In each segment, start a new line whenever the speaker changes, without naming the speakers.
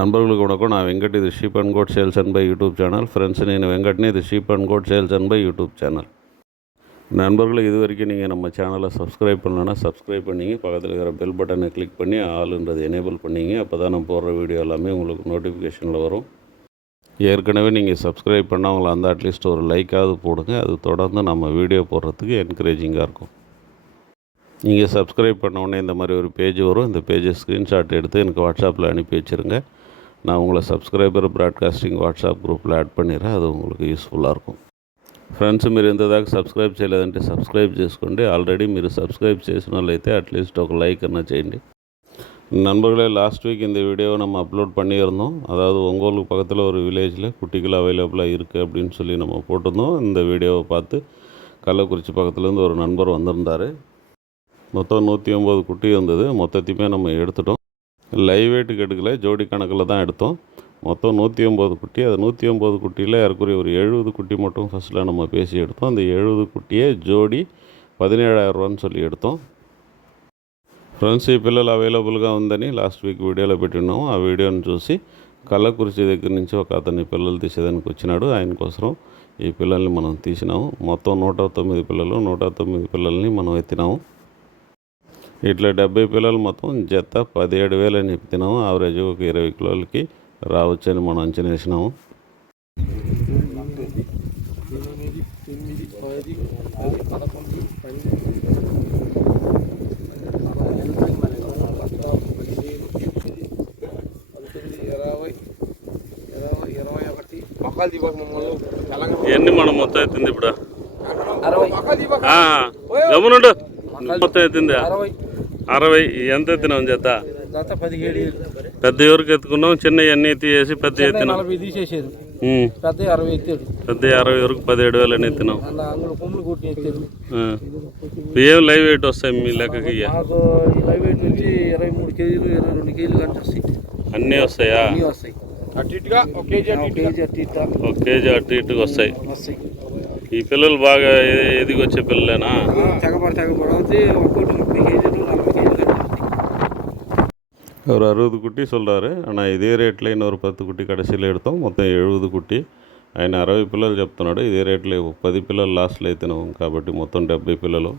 நண்பர்களுக்கு వడకం நான் వెంకట్ ఇది sheep and goat sales and buy YouTube channel friends నేను வெங்கட்னு இது sheep and goat sales and buy YouTube channel. நண்பர்களை இது வரைக்கும் நீங்கள் நம்ம சேனலை சப்ஸ்கிரைப் பண்ணலன்னா சப்ஸ்கிரைப் பண்ணிங்க. பக்கத்தில் இருக்கிற பெல் பட்டனை கிளிக் பண்ணி ஆளுன்றது எனேபிள் பண்ணிங்க. அப்போ தான் நான் போடுற வீடியோ எல்லாமே உங்களுக்கு நோட்டிஃபிகேஷனில் வரும். ஏற்கனவே நீங்கள் சப்ஸ்கிரைப் பண்ணால் அவங்கள அந்த அட்லீஸ்ட் ஒரு லைக்காவது போடுங்க. அது தொடர்ந்து நம்ம வீடியோ போடுறதுக்கு என்கரேஜிங்காக இருக்கும். நீங்கள் சப்ஸ்கிரைப் பண்ண உடனே இந்த மாதிரி ஒரு பேஜ் வரும். இந்த பேஜை ஸ்க்ரீன்ஷாட் எடுத்து எனக்கு வாட்ஸ்அப்பில் அனுப்பி வச்சுருங்க. நான் உங்களை సబ్స్క్రైబర్ బ్రాడ్కాస్టింగ్ వాట్సాప్ గ్రూప్లో యాడ్ பண்ணிடுறேன் அது உங்களுக்கு యూస్ఫుల్గా இருக்கும் ఫ్రెండ్స్ మీరు ఇంతదాకా సబ్స్క్రైబ్ చేయలేదంటే సబ్స్క్రైబ్ చేసుకోండి ఆల్రెడీ మీరు సబ్స్క్రైబ్ చేసిన వాళ్ళైతే అట్లీస్ట్ ఒక லைக் என்ன చేయండి நண்பர்களே லாஸ்ட் வீக் இந்த வீடியோவை நம்ம அப்லோட் பண்ணியிருந்தோம் அதாவது உங்களுக்கு பக்கத்தில் ஒரு வில்லேஜில் குட்டிகள் அவைலபிளாக இருக்குது அப்படின்னு சொல்லி நம்ம போட்டிருந்தோம் இந்த வீடியோவை பார்த்து கள்ளக்குறிச்சி பக்கத்துலேருந்து ஒரு நண்பர் வந்திருந்தார் மொத்தம் நூற்றி ஒம்பது குட்டி இருந்தது மொத்தத்தையுமே நம்ம எடுத்துட்டோம் லைவ் வெயிட்டுக்கு எடுக்கல ஜோடி கணக்கில் தான் எடுத்தோம் மொத்தம் நூற்றி ஒம்பது குட்டி அது நூற்றி ஒம்பது குட்டியில் ஏறக்குறைய ஒரு எழுபது குட்டி மட்டும் ஃபஸ்ட்டில் நம்ம பேசி எடுத்தோம் அந்த எழுபது కుట్టియే జోడి పదిహేడాయిరం రూపాయలు சொல்லி எடுத்தோం ఫ్రెండ్స్ ఈ పిల్లలు అవైలబుల్గా ఉందని లాస్ట్ వీక్ వీడియోలో పెట్టినాము ఆ వీడియోని చూసి కళ్ళకురిచి దగ్గర నుంచి ఒక అతని పిల్లలు తీసేదానికి వచ్చినాడు ఆయన కోసం ఈ పిల్లల్ని మనం తీసినాము మొత్తం నూట తొమ్మిది పిల్లలు నూట తొమ్మిది పిల్లల్ని మనం ఎత్తినాము ఇట్లా డెబ్బై పిల్లలు మొత్తం జత పదిహేడు వేలు అని చెప్తున్నాము. ఆవరేజ్ ఒక ఇరవై కిలోలకి రావచ్చు అని మనం అంచనా వేసినాము. ఎన్ని మనం మొత్తం అవుతుంది ఇప్పుడు? మొత్తం అవుతుంది?
అరవై
ఎంత ఎత్తినాం
చేత
పెద్ద ఎవరికి ఎత్తుకున్నాం చిన్న అన్ని ఎత్తివేసి పెద్ద
పెద్ద అరవై
పెద్ద అరవై వరకు పదిహేడు వేలు అని ఎత్తినాం ఏం లైవ్ వెయిట్ వస్తాయి మీ లెక్కకి? అన్నీ వస్తాయా?
ఒక కేజీ అటు
ఇటుగా. వస్తాయి. ఈ పిల్లలు బాగా ఎదిగి వచ్చే పిల్లలేనా?
తెగబడి తెగబడి ముప్పై కేజీలు
ஒரு அறுபது குட்டி சொல்கிறாரு ஆனால் ఇదే రేట్లో இன்னொரு పత్తు కుట్టి కడసీలు ఎడతాం మొత్తం எழுபது కుట్టి ఆయన అరవై పిల్లలు చెప్తున్నాడు ఇదే రేట్లో ఒక పది పిల్లలు லாஸ்ட்டில் ஏற்றினோம் కాబట్టి మొత్తం డెబ్బై పిల్లలు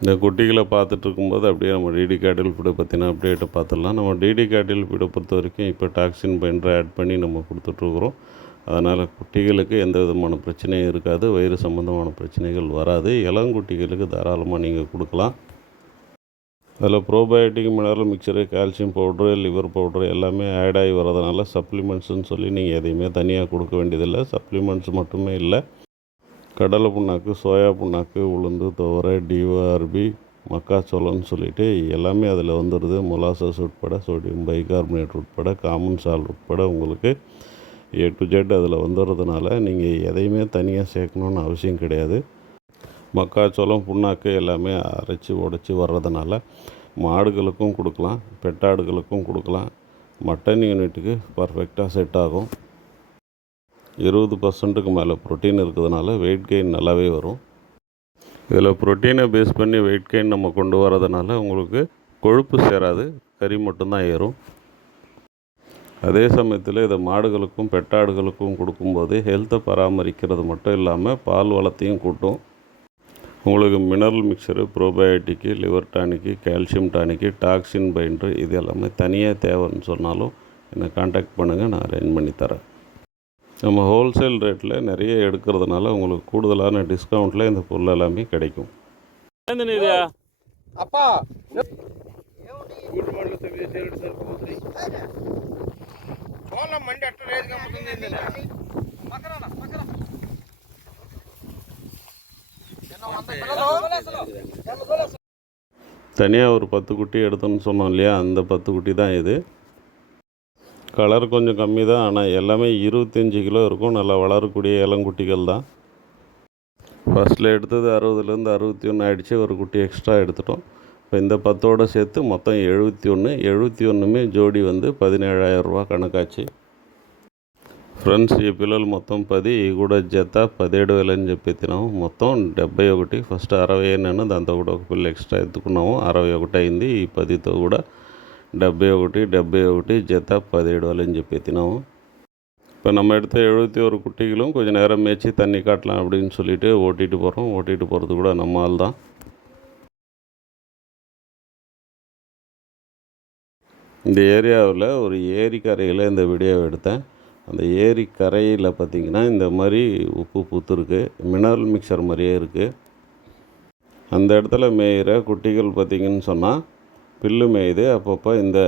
இந்த குட்டிகளை பார்த்துட்டு இருக்கும்போது அப்படியே நம்ம டிடி கேட்டில் ஃபீடை பற்றின அப்டேட்டை பார்த்துடலாம் நம்ம டிடி கேட்டில் ஃபீடை பொறுத்த வரைக்கும் இப்போ டாக்ஸின் பைண்டரை ஆட் பண்ணி நம்ம கொடுத்துட்ருக்குறோம் அதனால் குட்டிகளுக்கு எந்த விதமான பிரச்சனையும் இருக்காது வயிறு சம்மந்தமான பிரச்சனைகள் வராது இளங்குட்டிகளுக்கு தாராளமாக நீங்கள் கொடுக்கலாம் அதில் probiotic mineral mixture calcium powder liver powder எல்லாமே ஆட் ஆகி வரதுனால சப்ளிமெண்ட்ஸுன்னு சொல்லி நீங்கள் எதையுமே தனியாக கொடுக்க வேண்டியதில்லை. சப்ளிமெண்ட்ஸ் மட்டுமே இல்லை. கடலை புண்ணாக்கு சோயா புண்ணாக்கு உளுந்து துவரை டிஓஆர்பி மக்காச்சோளம்னு சொல்லிட்டு எல்லாமே அதில் வந்துடுது. மொலாசஸ் உட்பட சோடியம் பைகார்பனேட் உட்பட காமன் சால் உட்பட உங்களுக்கு ஏ டு ஜெட் அதில் வந்துடுறதுனால நீங்கள் எதையுமே தனியாக சேர்க்கணுன்னு அவசியம் கிடையாது. மக்காச்சோளம் புண்ணாக்கு எல்லாமே அரைச்சி உடச்சி வர்றதுனால மாடுகளுக்கும் கொடுக்கலாம் பெட்டாடுகளுக்கும் கொடுக்கலாம். மட்டன் யூனிட்டுக்கு பர்ஃபெக்டாக செட் ஆகும். இருபது பர்சன்ட்டுக்கு மேலே ப்ரோட்டீன் இருக்கிறதுனால வெயிட் கெயின் நல்லாவே வரும். இதில் ப்ரோட்டீனை பேஸ் பண்ணி வெயிட் கெயின் நம்ம கொண்டு வரதுனால உங்களுக்கு கொழுப்பு சேராது கறி மட்டும்தான் ஏறும். அதே சமயத்தில் இதை மாடுகளுக்கும் பெட்டாடுகளுக்கும் கொடுக்கும்போது ஹெல்த்தை பராமரிக்கிறது மட்டும் இல்லாமல் பால் வளத்தையும் கூட்டும். உங்களுக்கு mineral mixture probiotic liver tonic calcium tonic toxin binder இது எல்லாமே தனியாக தேவைன்னு சொன்னாலும் என்னை காண்டாக்ட் பண்ணுங்கள் நான் அரேஞ்ச் பண்ணி தரேன் நம்ம ஹோல்சேல் ரேட்டில் நிறைய எடுக்கிறதுனால உங்களுக்கு கூடுதலான டிஸ்கவுண்ட்டில் இந்த பொருள் எல்லாமே கிடைக்கும்
அப்பா கோலம் மண்டி அட்டு
தனியாக ஒரு பத்து குட்டி எடுத்தோன்னு சொன்னோம் இல்லையா? அந்த பத்து குட்டி தான் இது. கலர் கொஞ்சம் கம்மி தான் ஆனால் எல்லாமே இருபத்தஞ்சி கிலோ இருக்கும். நல்லா வளரக்கூடிய இளங்குட்டிகள் தான். ஃபஸ்ட்டில் எடுத்தது அறுபதுலேருந்து அறுபத்தி ஒன்று ஆகிடுச்சு ஒரு குட்டி எக்ஸ்ட்ரா எடுத்துட்டோம். இப்போ இந்த பத்தோடு சேர்த்து மொத்தம் எழுபத்தி ஒன்று எழுபத்தி ஒன்றுமே ஜோடி வந்து பதினேழாயிரரூபா கணக்காச்சு. ఫ్రెండ్స్ ఈ పిల్లలు మొత్తం పది ఈ కూడా జత పదిహేడు వేలు అని చెప్పి ఎత్తినాము మొత్తం డెబ్బై ఒకటి ఫస్ట్ అరవై అయినాను దాంతో కూడా ఒక పిల్ల ఎక్స్ట్రా ఎత్తుకున్నాము అరవై ఒకటి అయింది ఈ పదితో కూడా డెబ్బై ఒకటి డెబ్బై ఒకటి ஜெத்த பதினேழு வலைன்னு చెప్పி எத்தினோம் இப்போ நம்ம எடுத்த எழுபத்தி ஒரு குட்டிகளும் கொஞ்சம் நேரம் மேய்ச்சி தண்ணி காட்டலாம் அப்படின்னு சொல்லிட்டு ஓட்டிகிட்டு போகிறோம் ஓட்டிகிட்டு போகிறது கூட நம்ம ஆள் தான் இந்த ஏரியாவில் ஒரு ஏரி கரையில் இந்த வீடியோவை எடுத்தேன் அந்த ஏரி கரையில் பார்த்திங்கன்னா இந்த மாதிரி உப்பு பூத்துருக்கு மினரல் மிக்சர் மாதிரியே இருக்குது அந்த இடத்துல மேயிற குட்டிகள் பார்த்திங்கன்னு சொன்னால் புல்லு மேயுது அப்பப்போ இந்த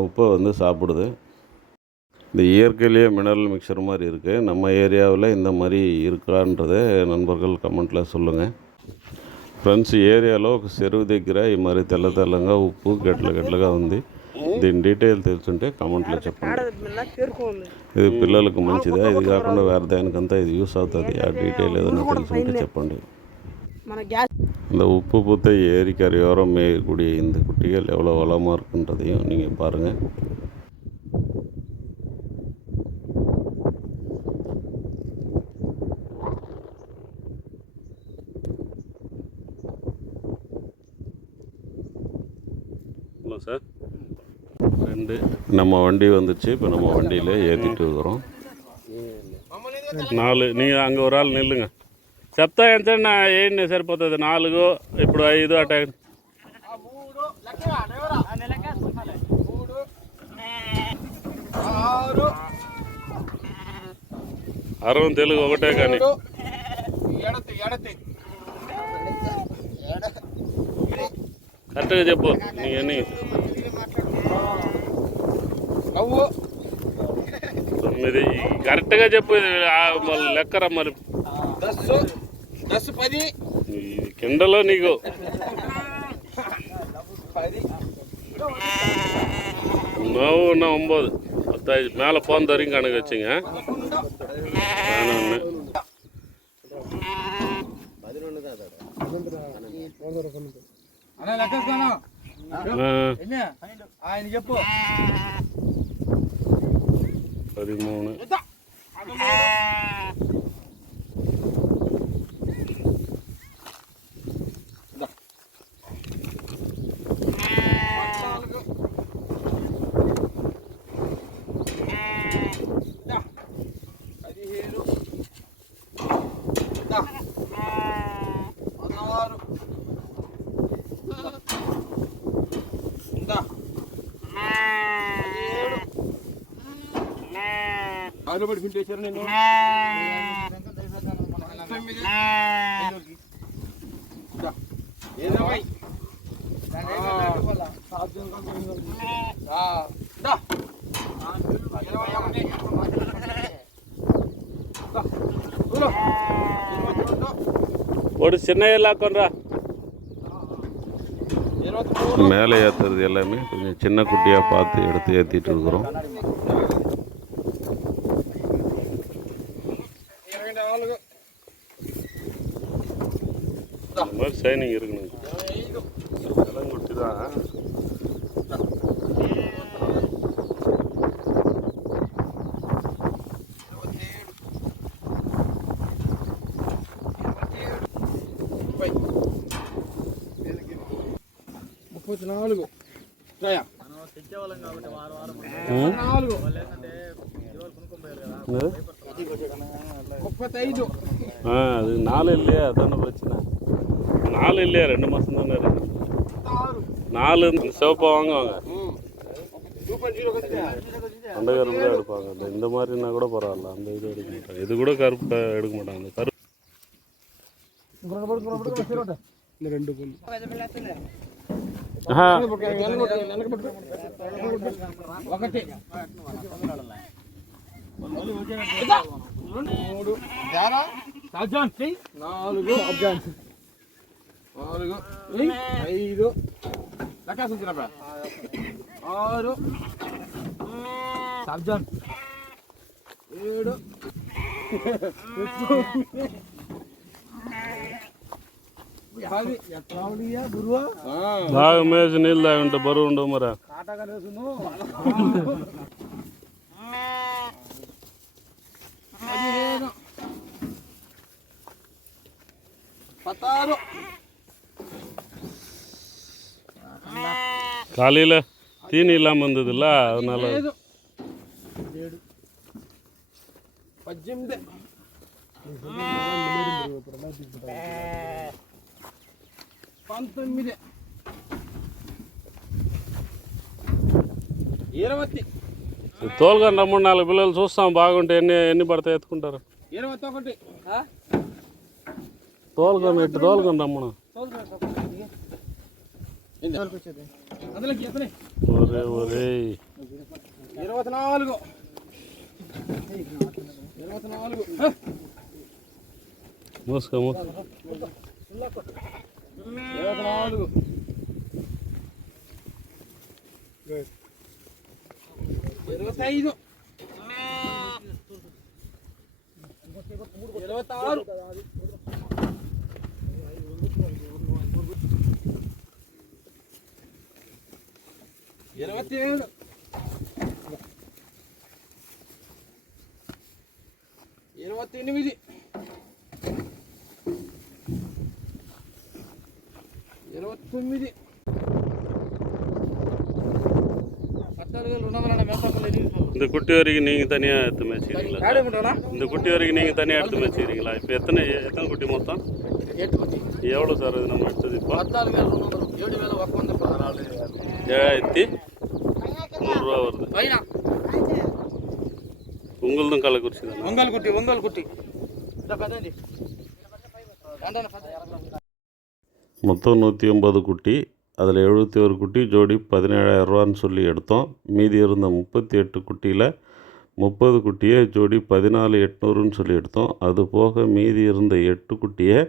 உப்பை வந்து சாப்பிடுது இந்த இயற்கையிலேயே மினரல் மிக்சர் மாதிரி இருக்குது நம்ம ஏரியாவில் இந்த மாதிரி இருக்கான்றதை నన్బర్గల్ కమెంట్లో சொல்லுங்கள் ఫ్రెండ్స్ ఈ ఏరియాలో ఒక చెరువు దగ్గర ఈ మరి తెల్ల తెల్లంగా ఉప్పు గట్ల గట్లగా ఉంది దీని డీటెయిల్ తెలుసుంటే కమెంట్లో చెప్పండి
ఆడపిల్ల చేరుకోండి
ఇది పిల్లలకు మంచిదా ఇది కాకుండా వేరే దానికంతా ఇది యూస్ అవుతుంది ఆ డీటెయిల్ ఏదైనా తెలుసుంటే చెప్పండి
మన గ్యాస్
இந்த உப்பு பூத்த ஏரி கரையோரம் மேயக்கூடிய இந்த குட்டிகள் எவ்வளோ வளமாக இருக்குன்றதையும் நீங்கள் பாருங்கள் ஹலோ சார் ரெண்டு நம்ம வண்டி வந்துச்சு இப்போ நம்ம வண்டியில் ஏற்றிட்டு இருக்கிறோம்
నాలుగు నీ అంగ వరాలు నిల్లుగా చెప్తా ఎంత నా ఏంటి సరిపోతుంది నాలుగు ఇప్పుడు ఐదు అట అరవం తెలుగు ఒకటే కానీ కరెక్ట్గా చెప్పు నీవన్నీ తొమ్మిది కరెక్ట్గా చెప్పు ఇది ఆ మళ్ళీ లెక్కరా మరి
దస్సు దస్సు పది
ఈ కిండలో నీకు நோவு இன்னும் ஒம்பது பத்தாயிடுச்சு மேலே போன வரைக்கும் கணக்கு வச்சுங்க பதினொன்று
అన్న
లెక్కేసుకోనా
ఆయన చెప్పు. పదిమూడు. ఆరు పడి పింటేశారు నేను తొమ్మిది ఇరవై ఇరవై ఒకటి
ஒரு சின்ன இல்லாக்கொன்றா
ఇరవై మూడు
மேலே ஏற்றுறது எல்லாமே கொஞ்சம் சின்ன குட்டியாக பார்த்து எடுத்து ஏற்றிட்டு இருக்கிறோம்
சைனிங் இருக்கணும்
ఐదు
இளங்குட்டி தான்
ముప్పై ముప్పై నాలుగు జయ
ம்?
నాలుగు
என்னது?
ముప్పై ఐదు
ஆ அது நாலு இல்லையா அதான பிரச்சனை நாலு இல்லையா ரெண்டு மாதம் தானே இருக்கு
ఆరు
நாலு சிவப்பாக வாங்குவாங்க
సూపర్ జీరో
அந்த கருப்பு தான் எடுப்பாங்க இந்த இந்த மாதிரினா கூட பரவாயில்ல அந்த இது எடுக்க மாட்டாங்க இது கூட கருப்பு எடுக்க மாட்டாங்க இந்த கருப்பு
రెండు
ஆஹா
ఒకటి మూడు నాలుగు నాలుగు ఐదు. లెక్కేసి ఆరు. సబ్జాన్ ఏడు.
బాగా మేసి నీళ్ళు తాగి ఉంటే బరువు ఉండవు మరి.
పదహారు
ఖాళీలే தீனி இல்லாமல் இருந்ததுல்ல அதனால
లేదు ఏడు పద్దెనిమిది పంతొమ్మిది ఇరవై
తోలుగా రమ్మని నాలుగు పిల్లలు చూస్తాం బాగుంటే ఎన్ని ఎన్ని పడతాయి ఎత్తుకుంటారు
ఇరవై ఒకటి
తోలుకొని ఇటు తోలుకొని రమ్మను
అందులో గీతనే
ఒరే ఒరే.
ఇరవై నాలుగు ఇరవై నాలుగు
మూసుకో మూసుకో.
ఇరవై నాలుగు ఇరవై ఐదు ఇరవై ఆరు ఇరవై ఏడు ఇరవై ఎనిమిది ఇరవై తొమ్మిది పద్నాలుగు వేల రెండు వందల ఎనభై మేపాకులు ఎన్ని
இந்த குட்டி வரைக்கும் நீங்கள் தனியாக எடுத்து மேய்ச்சிக்கிறீங்களா
ஆடுமுட்டானா
இந்த குட்டி வரைக்கும் நீங்கள் தனியாக எடுத்து மேய்ச்சிக்கிறீங்களா இப்போ எத்தனை எத்தனை குட்டி மொத்தம்
எட்டு பத்தி
எவ்வளோ சார் இது நம்ம எடுத்தது இப்போ
పద్నాలుగు వేల రెండు వందలు ఏడు వేల ఒక వంద పదనాలుగు
ஏழாயிரத்தி நூறுரூவா வருது.
வைனா
உங்களுதும் கள்ளக்குறிச்சி தான்?
உங்கள் குட்டி உங்கள் குட்டி
மொத்தம் நூற்றி ஐம்பது குட்டி. அதில் எழுபத்தி ஒரு குட்டி ஜோடி பதினேழாயிரம் ரூபான்னு சொல்லி எடுத்தோம். மீதி இருந்த முப்பத்தி எட்டு குட்டியில் முப்பது குட்டியை ஜோடி பதினாலு எட்நூறுன்னு சொல்லி எடுத்தோம். அது போக மீதி இருந்த எட்டு குட்டியை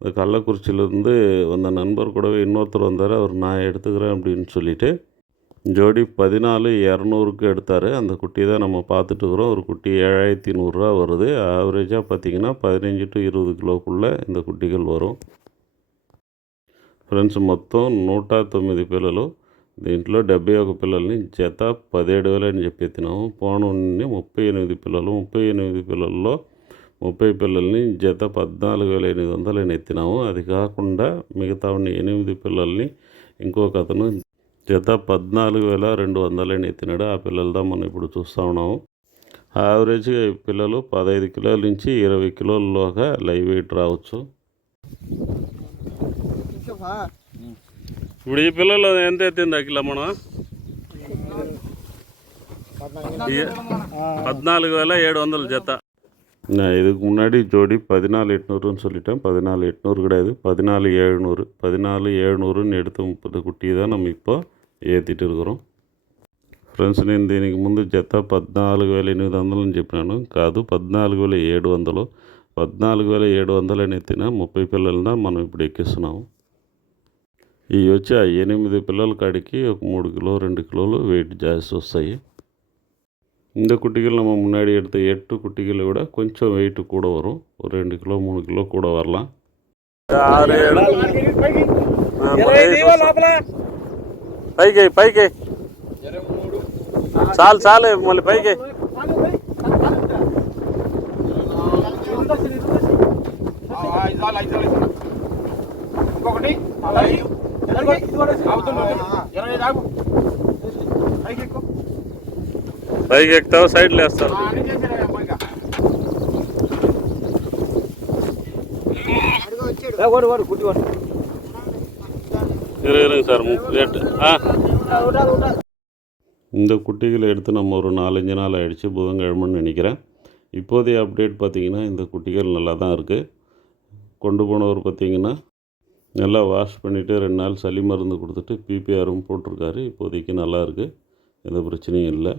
இந்த கள்ளக்குறிச்சியிலேருந்து வந்த நண்பர் கூடவே இன்னொருத்தர் வந்தார். அவர் நான் எடுத்துக்கிறேன் அப்படின்னு சொல்லிவிட்டு ஜோடி பதினாலு இரநூறுக்கு எடுத்தார் அந்த குட்டி தான் நம்ம பார்த்துட்டு இருக்கிறோம் ஒரு குட்டி ஏழாயிரத்தி நூறுரூவா வருது ஆவரேஜாக பார்த்தீங்கன்னா பதினஞ்சு టు இருபது கிலோக்குள்ளே இந்த குட்டிகள் வரும் ఫ్రెండ్స్ మొత్తం నూట తొమ్మిది పిల్లలు దీంట్లో డెబ్బై ఒక పిల్లల్ని జత పదిహేడు వేలు అని చెప్పి ఎత్తినాము పోనుని ముప్పై ఎనిమిది పిల్లలు ముప్పై ఎనిమిది పిల్లల్లో ముప్పై పిల్లల్ని జత పద్నాలుగు వేల ఎనిమిది వందలని ఎత్తినాము అది కాకుండా మిగతా ఉన్న ఎనిమిది పిల్లల్ని ఇంకొక అతను జత పద్నాలుగు వేల రెండు వందలని ఎత్తినాడు ఆ పిల్లలతో మనం ఇప్పుడు చూస్తూ ఉన్నాము యావరేజ్గా ఈ పిల్లలు పదహైదు కిలోల నుంచి ఇరవై కిలోల్లోగా లైవ్ వెయిట్ రావచ్చు
ఇప్పుడు ఈ పిల్లలు ఎంత ఎత్తింది అఖిల మనం ఈ- పద్నాలుగు వేల ஏழு వందల ஜெத்த
நான் இதுக்கு முன்னாடி ஜோடி பதினாலு எட்நூறுன்னு சொல்லிட்டேன் பதினாலு எட்நூறு கிடையாது பதினாலு ஏழ்நூறு பதினாலு ஏழ்நூறுன்னு எடுத்து முப்பது குட்டி தான் நம்ம இப்போ ఏతిటి இருக்கிறோம் ఫ్రెండ్స్ నేను దీనికి ముందు జత పద్నాలుగు వేల ఎనిమిది వందలు అని చెప్పినాను కాదు పద్నాలుగు వేల ఏడు వందలు పద్నాలుగు వేల ఏడు వందలు అని ఎత్తిన ముప్పై పిల్లలను మనం ఇప్పుడు ఎక్కిస్తున్నాము ఇవి వచ్చి ఆ ఎనిమిది పిల్లల కాడికి ఒక మూడు కిలో రెండు కిలోలు వెయిట్ జాస్తి వస్తాయి இந்த குட்டிகள் நம்ம முன்னாடி எடுத்த எட்டு குட்டிகளை விட கொஞ்சம் வெயிட் கூட வரும் ஒரு ரெண்டு கிலோ மூணு கிலோ கூட வரலாம்
పైకి పైకి. చాలు చాలు మళ్ళీ పైకి.
ఇంకొకటి పైకి
ఎక్కుతావు
సైడ్ లేస్తావు వచ్చాడు వాడు వాడు గుడ్డి వాడు
இரு இருங்க சார் ரேட்டு ஆ.
இந்த குட்டிகளை எடுத்து நம்ம ஒரு நாலஞ்சு நாள் ஆகிடுச்சு புதன்கிழமைன்னு நினைக்கிறேன். இப்போதைய அப்டேட் பார்த்திங்கன்னா இந்த குட்டிகள் நல்லா தான் இருக்குது கொண்டு போனவர் பார்த்திங்கன்னா நல்லா வாஷ் பண்ணிவிட்டு ரெண்டு நாள் சளி மருந்து கொடுத்துட்டு பிபிஆரும் போட்டிருக்காரு. இப்போதைக்கு நல்லா இருக்குது எந்த பிரச்சனையும் இல்லை.